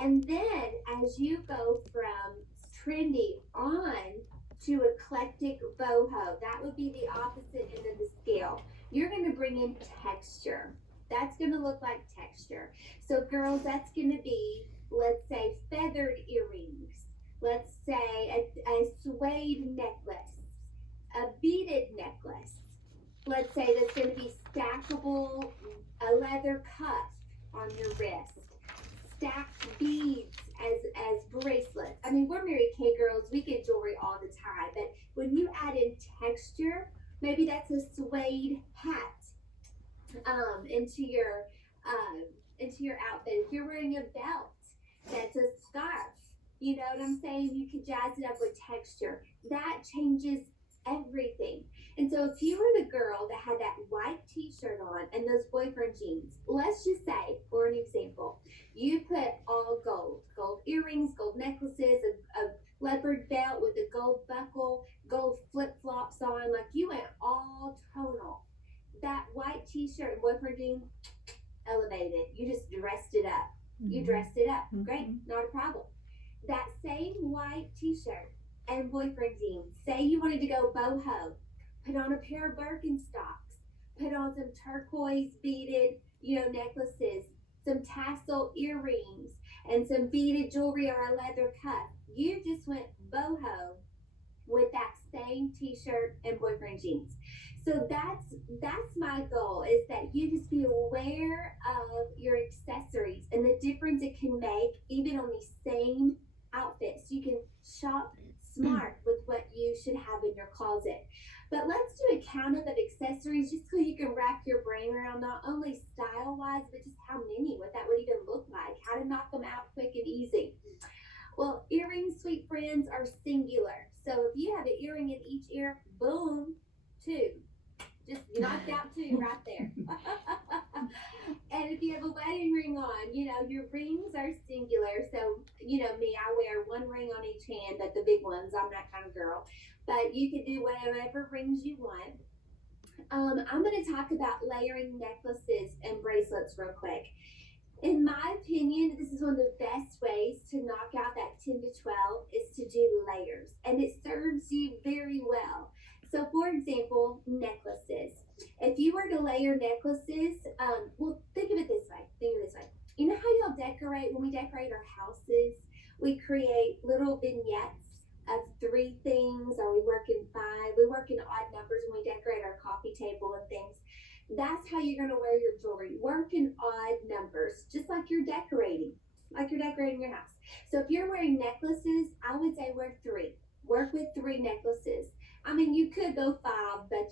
And then as you go from trendy on to eclectic boho, that would be the opposite end of the scale. You're going to bring in texture. That's going to look like texture. So, girls, that's going to be, let's say, feathered earrings. Let's say a suede necklace, a beaded necklace. Let's say that's going to be stackable, a leather cuff on your wrist, stacked beads as bracelets. I mean, we're Mary Kay girls. We get jewelry all the time, but when you add in texture, maybe that's a suede hat um, into your um, into your outfit. If you're wearing a belt, that's a scarf. You know what I'm saying? You can jazz it up with texture. That changes everything. And so if you were the girl that had that white t-shirt on and those boyfriend jeans, let's just say, for an example, you put all gold, gold earrings, gold necklaces, a leopard belt with a gold buckle, gold flip-flops on, like you went all tonal. That white t-shirt and boyfriend jeans, elevated. You just dressed it up. You dressed it up. Great, not a problem. That same white t-shirt and boyfriend jeans, say you wanted to go boho, put on a pair of Birkenstocks, put on some turquoise beaded, necklaces, some tassel earrings, and some beaded jewelry or a leather cuff. You just went boho with that same t-shirt and boyfriend jeans. So that's my goal, is that you just be aware of your accessories and the difference it can make even on the same outfit. So you can shop smart with what you should have in your closet. But let's do a count-up of accessories just so you can wrap your brain around not only style-wise, but just how many, what that would even look like, how to knock them out quick and easy. Well, earrings, sweet friends, are singular. So if you have an earring in each ear, boom, two. Just knocked out two right there. And if you have a wedding ring on, your rings are singular. So, me, I wear one ring on each hand, but the big ones, I'm that kind of girl. But you can do whatever rings you want. I'm going to talk about layering necklaces and bracelets real quick. In my opinion, this is one of the best ways to knock out that 10 to 12 is to do layers, and it serves you very well. So, for example, necklaces. If you were to layer necklaces, well, think of it this way. You know how y'all decorate, when we decorate our houses, we create little vignettes of three things, or we work in five. We work in odd numbers when we decorate our coffee table and things. That's how you're going to wear your jewelry. Work in odd numbers, just like you're decorating your house. So if you're wearing necklaces, I would say wear three. Work with three necklaces. I mean, you could go five, but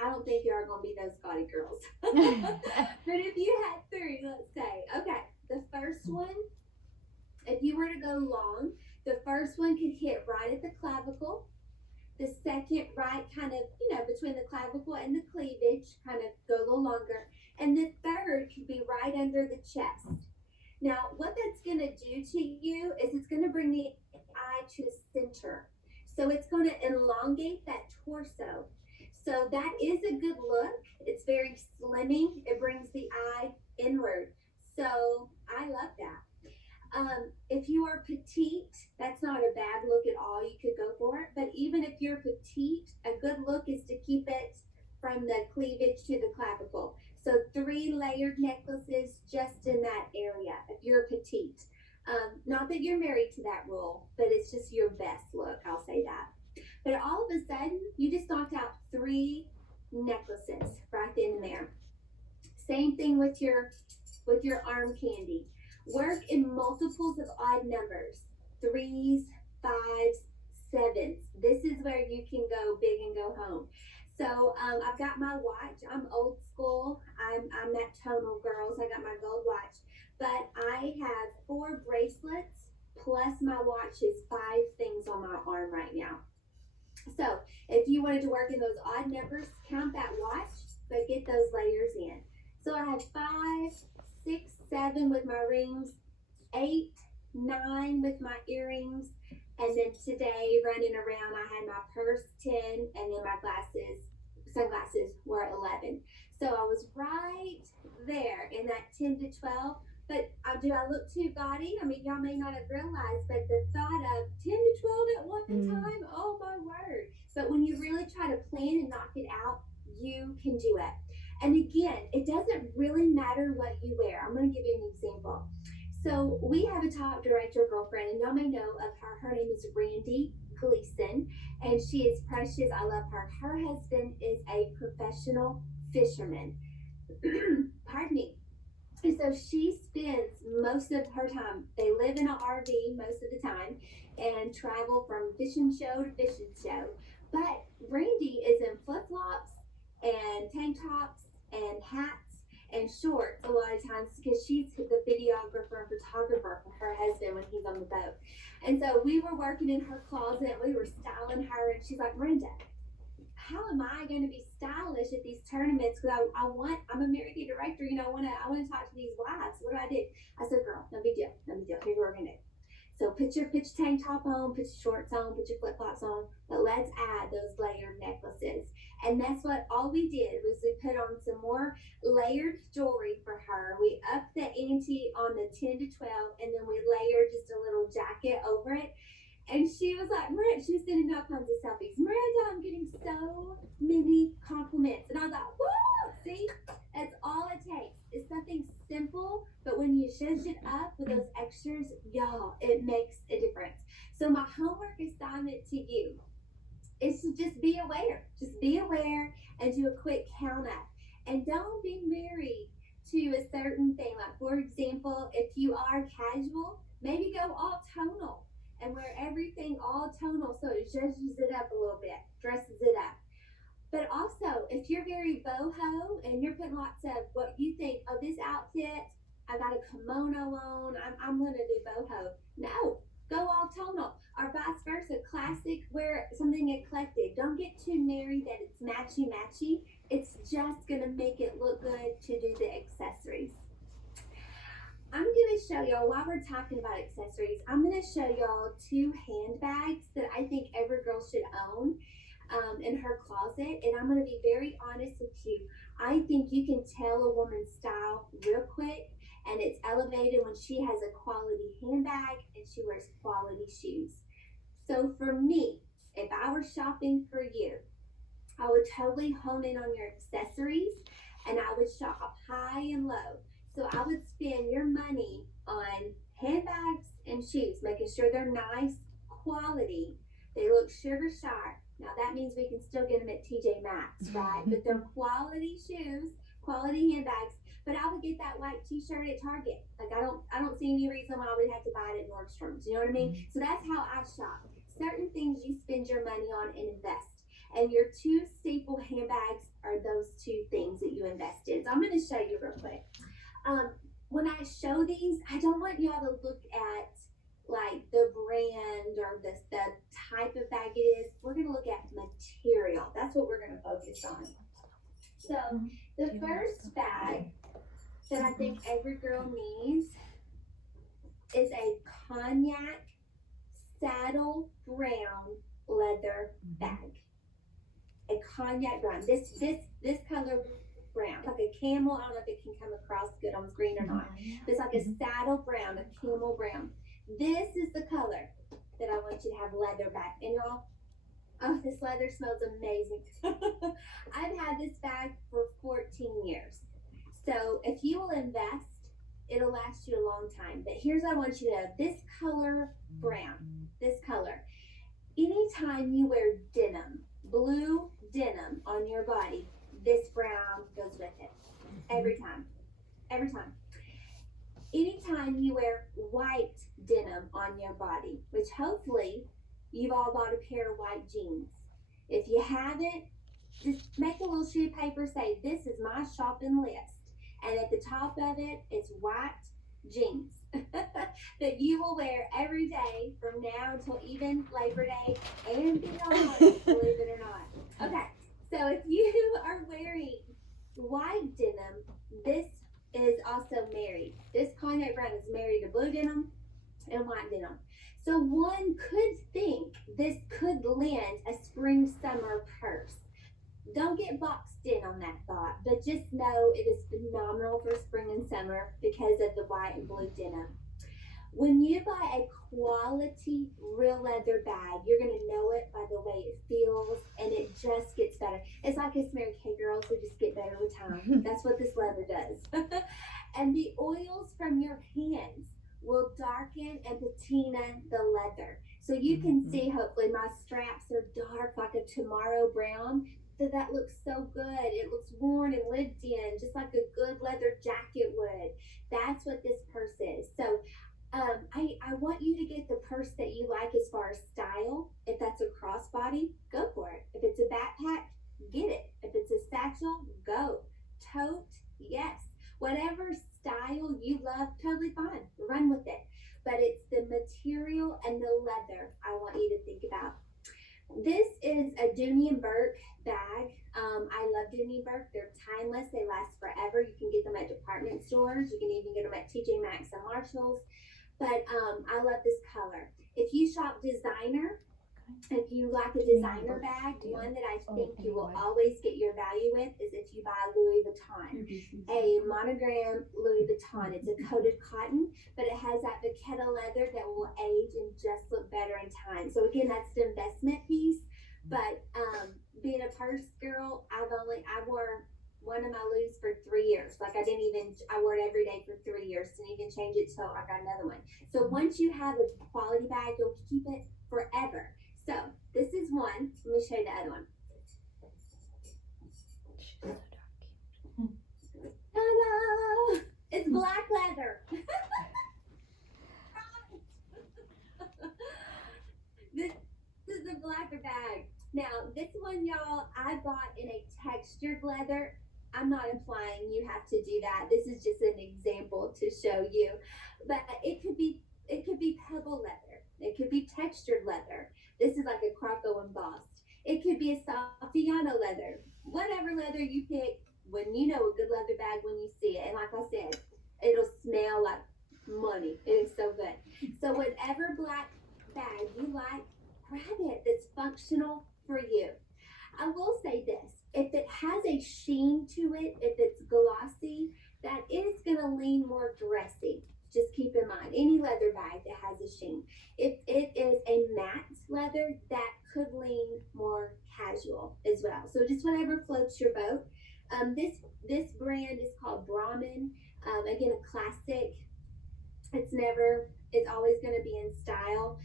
I don't think you are going to be those gaudy girls. But if you had three, let's say, okay, the first one, if you were to go long, the first one could hit right at the clavicle. The second right kind of, between the clavicle and the cleavage, kind of go a little longer. And the third could be right under the chest. Now, what that's going to do to you is it's going to bring the eye to the center. So it's going to elongate that torso. So that is a good look. It's very slimming. It brings the eye inward. So I love that. If you are petite, that's not a bad look at all. You could go for it. But even if you're petite, a good look is to keep it from the cleavage to the clavicle. So 3 layered necklaces just in that area if you're petite. Not that you're married to that rule, but it's just your best look. I'll say that. But all of a sudden, you just knocked out 3 necklaces right then and there. Same thing with your arm candy. Work in multiples of odd numbers, 3s, 5s, 7s. This is where you can go big and go home. So I've got my watch. I'm old school. I'm that tonal girl, so I got my gold watch. But I have 4 bracelets plus my watch is 5 things on my arm right now. So if you wanted to work in those odd numbers, count that watch, but get those layers in. So I have 5, 6, 7 with my rings, 8, 9 with my earrings, and then today running around I had my purse 10, and then my sunglasses were 11. So I was right there in that 10 to 12, but I'm do I look too gaudy? I mean, y'all may not have realized, but the thought of 10 to 12 at one time, oh my word. But when you really try to plan and knock it out, you can do it. And again, it doesn't really matter what you wear. I'm going to give you an example. So we have a top director girlfriend, and y'all may know of her. Her name is Randy Gleason, and she is precious. I love her. Her husband is a professional fisherman. Pardon me. And so she spends most of her time, they live in an RV most of the time and travel from fishing show to fishing show. But Randy is in flip-flops and tank tops and hats and shorts a lot of times because she's the videographer and photographer for her husband when he's on the boat. And so we were working in her closet, we were styling her, and she's like, Maranda, how am I going to be stylish at these tournaments? Because I'm a married director, I want to talk to these wives. What do I do? I said, girl, no big deal. Here's what we're going to do. So put your tank top on, put your shorts on, put your flip flops on, but let's add those layered necklaces. And that's what all we did was we put on some more layered jewelry for her. We upped the ante on the 10 to 12, and then we layered just a little jacket over it. And she was like, Miranda, she was sending me all kinds of selfies. Miranda, I'm getting so many compliments. And I was like, woo! See, that's all it takes. It's something simple, but when you zhuzh it up with those extras, y'all, it makes a difference. So my homework assignment to you is to just be aware. Just be aware and do a quick count up. And don't be married to a certain thing. Like, for example, if you are casual, maybe go all tonal and wear everything all tonal so it zhuzhes it up a little bit, dresses it up. But also, if you're very boho and you're putting lots of what you think, oh, this outfit, I got a kimono on, I'm going to do boho. No, go all tonal. Or vice versa, classic, wear something eclectic. Don't get too married that it's matchy-matchy. It's just going to make it look good to do the accessories. I'm going to show y'all, while we're talking about accessories, I'm going to show y'all 2 handbags that I think every girl should own in her closet. And I'm going to be very honest with you. I think you can tell a woman's style real quick, and it's elevated when she has a quality handbag and she wears quality shoes. So for me, if I were shopping for you, I would totally hone in on your accessories, and I would shop high and low. So I would spend your money on handbags and shoes, making sure they're nice quality. They look sugar sharp. Now that means we can still get them at TJ Maxx, right? But they're quality shoes, quality handbags. But I would get that white t-shirt at Target. Like I don't see any reason why I would have to buy it at Nordstrom's. You know what I mean? So that's how I shop. Certain things you spend your money on and invest. And your 2 staple handbags are those 2 things that you invest in. So I'm going to show you real quick. When I show these, I don't want y'all to look at like the brand or the type of bag it is. We're going to look at material. That's what we're going to focus on. So the first bag that I think every girl needs is a cognac saddle brown leather bag. A cognac brown. This color brown, like a camel. I don't know if it can come across good on screen or not. It's like a saddle brown, a camel brown. This is the color that I want you to have leather back. And y'all, oh, this leather smells amazing. I've had this bag for 14 years. So if you will invest, it'll last you a long time. But here's what I want you to know. This color brown, this color, anytime you wear denim, blue denim on your body, this brown goes with it. Every time. Every time. Anytime you wear white denim on your body, which hopefully you've all bought a pair of white jeans. If you haven't, just make a little sheet of paper, say, this is my shopping list. And at the top of it, it's white jeans that you will wear every day from now until even Labor Day and beyond, believe it or not. Okay, so if you are wearing white denim, this is also married. This cognac brown is married to blue denim and white denim. So one could think this could lend a spring-summer purse. Don't get boxed in on that thought, but just know it is phenomenal for spring and summer because of the white and blue denim. When you buy a quality real leather bag, you're gonna know it by the way it feels, and it just gets better. It's like us Mary Kay girls who just get better with time. That's what this leather does. And the oils from your hands will darken and patina the leather. So you can see, hopefully, my straps are dark like a tomorrow brown. So that looks so good. It looks worn and lived in, just like a good leather jacket would. That's what this purse is. So I want you to get the purse that you like as far as style. If that's a crossbody, go for it. If it's a backpack, get it. If it's a satchel, go. Tote, yes. Whatever style you love, totally fine. Run with it. But it's the material and the leather I want you to think about. This is a Dooney and Burke bag. I love Dooney and Burke. They're timeless. They last forever. You can get them at department stores. You can even get them at TJ Maxx and Marshalls. But I love this color. If you shop designer, if you like a designer bag, one that I think you will always get your value with is if you buy Louis Vuitton. A monogram Louis Vuitton. It's a coated cotton, but it has that vachetta leather that will age and just look better in time. So again, that's the investment piece. But being a purse girl, I wore one of my Louis for 3 years. Like I wore it every day for 3 years. Didn't even change it till I got another one. So once you have a quality bag, you'll keep it forever. So this is one. Let me show you the other one. Ta-da! It's black leather. This is a black bag. Now, this one, y'all, I bought in a textured leather. I'm not implying you have to do that. This is just an example to show you. But it could be pebble leather. It could be textured leather. This is like a croco embossed. It could be a Saffiano leather. Whatever leather you pick, when you know a good leather bag when you see it. And like I said, it'll smell like money. It is so good. So whatever black bag you like, grab it that's functional for you. I will say this, if it has a sheen to it, if it's glossy, that is going to lean more dressy. Just keep in mind, any leather bag that has a sheen. If it is a matte leather, that could lean more casual as well. So just whatever floats your boat. This brand is called Brahmin. Again, a classic. It's always going to be in style.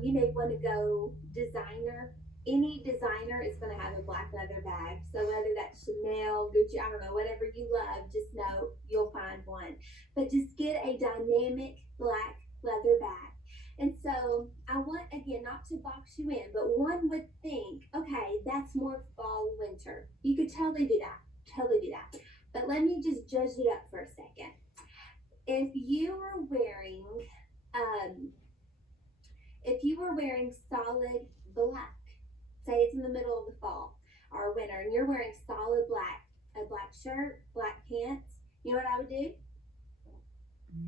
You may want to go designer. Any designer is going to have a black leather bag. So whether that's Chanel, Gucci, I don't know, whatever you love, just know you'll find one. But just get a dynamic black leather bag. And so I want, again, not to box you in, but one would think, okay, that's more fall, winter. You could totally do that. Totally do that. But let me just judge it up for a second. If you were wearing, solid black, say it's in the middle of the fall or winter, and you're wearing solid black, a black shirt, black pants, you know what I would do?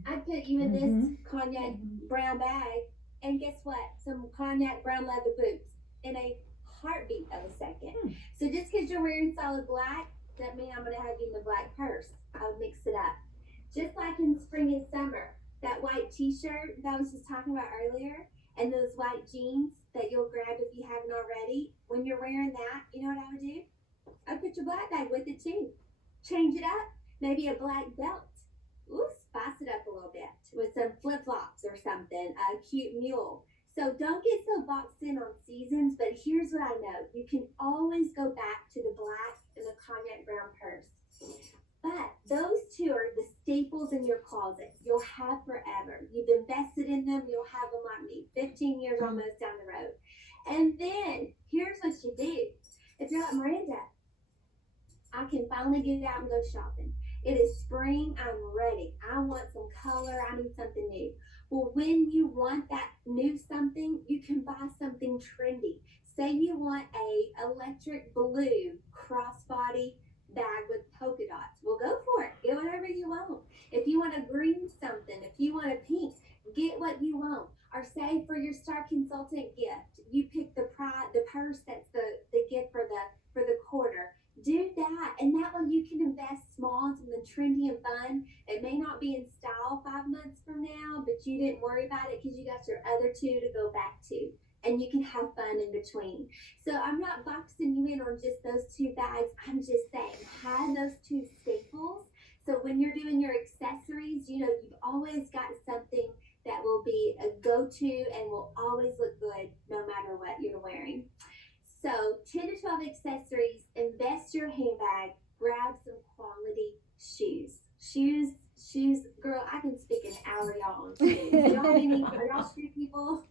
I'd put you in this cognac brown bag, and guess what? Some cognac brown leather boots in a heartbeat of a second. So just because you're wearing solid black, doesn't mean I'm going to have you in the black purse. I would mix it up. Just like in spring and summer, that white t-shirt that I was just talking about earlier, and those white jeans that you'll grab if you haven't already, when you're wearing that, you know what I would do? I'd put your black bag with it too. Change it up, maybe a black belt. Ooh, spice it up a little bit with some flip-flops or something, a cute mule. So don't get so boxed in on seasons, but here's what I know. You can always go back to the black and the cognac brown purse. But those two are the staples in your closet. You'll have forever. You've invested in them. You'll have them like me, 15 years almost down the road. And then here's what you do. If you're like Miranda, I can finally get out and go shopping. It is spring. I'm ready. I want some color. I need something new. Well, when you want that new something, you can buy something trendy. Say you want a electric blue crossbody bag with polka dots. Well, go for it. Get whatever you want. If you want a green something, if you want a pink, get what you want. Or say for your star consultant gift, you pick the purse that's the gift for the quarter. trendy and fun. It may not be in style 5 months from now, but you didn't worry about it because you got your other two to go back to. And you can have fun in between. So I'm not boxing you in on just those two bags. I'm just saying, have those two staples. So when you're doing your accessories, you know, you've always got something that will be a go-to and will always look good no matter what you're wearing. So 10 to 12 accessories, invest your handbag, grab some quality shoes. Shoes, girl, I can speak an hour, y'all, on shoes. Are y'all shoe people?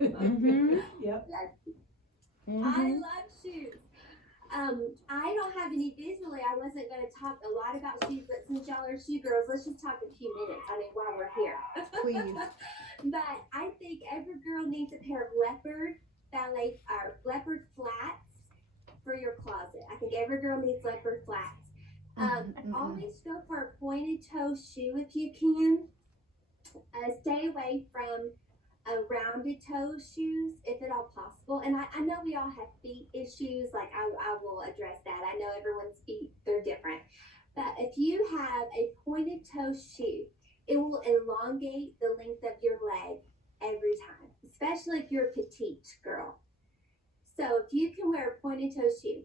Mm-hmm. Yep. I love shoes. I don't have any visually. I wasn't going to talk a lot about shoes, but since y'all are shoe girls, let's just talk a few minutes. I mean, while we're here. Please. But I think every girl needs a pair of leopard flats for your closet. I think every girl needs leopard flats. Always go for a pointed toe shoe if you can. Stay away from rounded toe shoes if at all possible. And I know we all have feet issues. Like I will address that. I know everyone's feet, they're different. But if you have a pointed toe shoe, it will elongate the length of your leg every time, especially if you're a petite girl. So if you can wear a pointed toe shoe,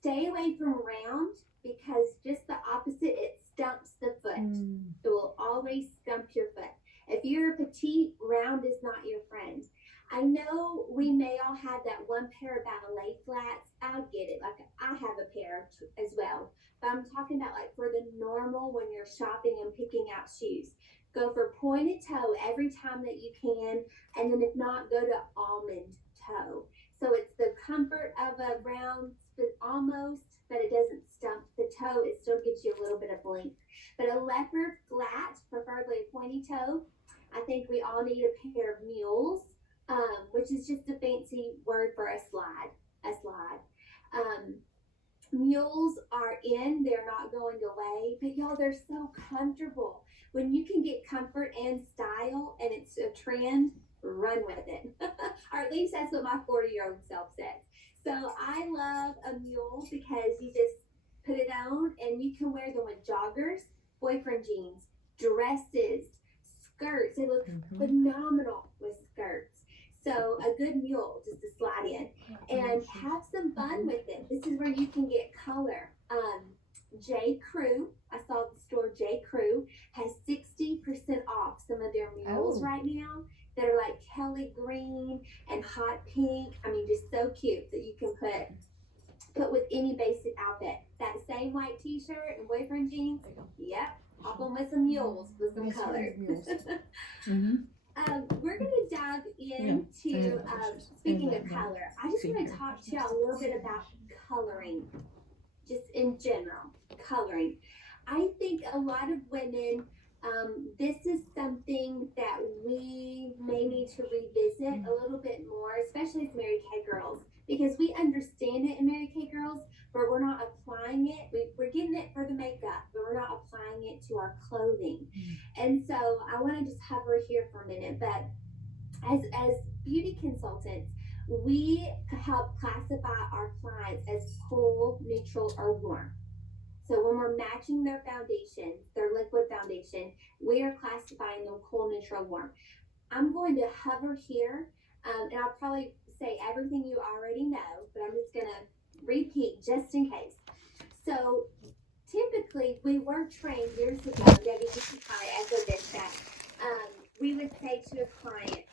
stay away from round because just the opposite, it stumps the foot. It will always stump your foot. If you're petite, round is not your friend. I know we may all have that one pair of ballet flats. I get it. Like I have a pair as well. But I'm talking about like for the normal when you're shopping and picking out shoes. Go for pointed toe every time that you can. And then if not, go to almond toe. So it's the comfort of a round almost, but it doesn't stump the toe. It still gives you a little bit of length. But a leopard flat, preferably a pointy toe. I think we all need a pair of mules, which is just a fancy word for a slide. Mules are in, they're not going away, but y'all, they're so comfortable. When you can get comfort and style and it's a trend, run with it. Or at least that's what my 40-year-old self says. So I love a mule because you just put it on and you can wear them with joggers, boyfriend jeans, dresses, skirts. They look phenomenal with skirts. So a good mule just to slide in and have some fun with it. This is where you can get color. J. Crew, I saw the store J. Crew has 60% off some of their mules right now that are like Kelly green and hot pink. I mean, just so cute that you can put with any basic outfit. That same white t-shirt and boyfriend jeans, yep, pop them with some mules with some color. We're going to dive into, speaking of color, I just want to talk to y'all a little bit about coloring, just in general, coloring. I think a lot of women, this is something that we may need to revisit a little bit more, especially as Mary Kay girls, because we understand it in Mary Kay girls, but we're not applying it. We're getting it for the makeup, but we're not applying it to our clothing. And so I want to just hover here for a minute, but as beauty consultants, we help classify our clients as cool, neutral, or warm. So when we're matching their foundation, their liquid foundation, we are classifying them cool, neutral, warm. I'm going to hover here, and I'll probably say everything you already know, but I'm just going to repeat just in case. So typically, we were trained years ago, Debbie, you can probably echo this, that we would say to a client,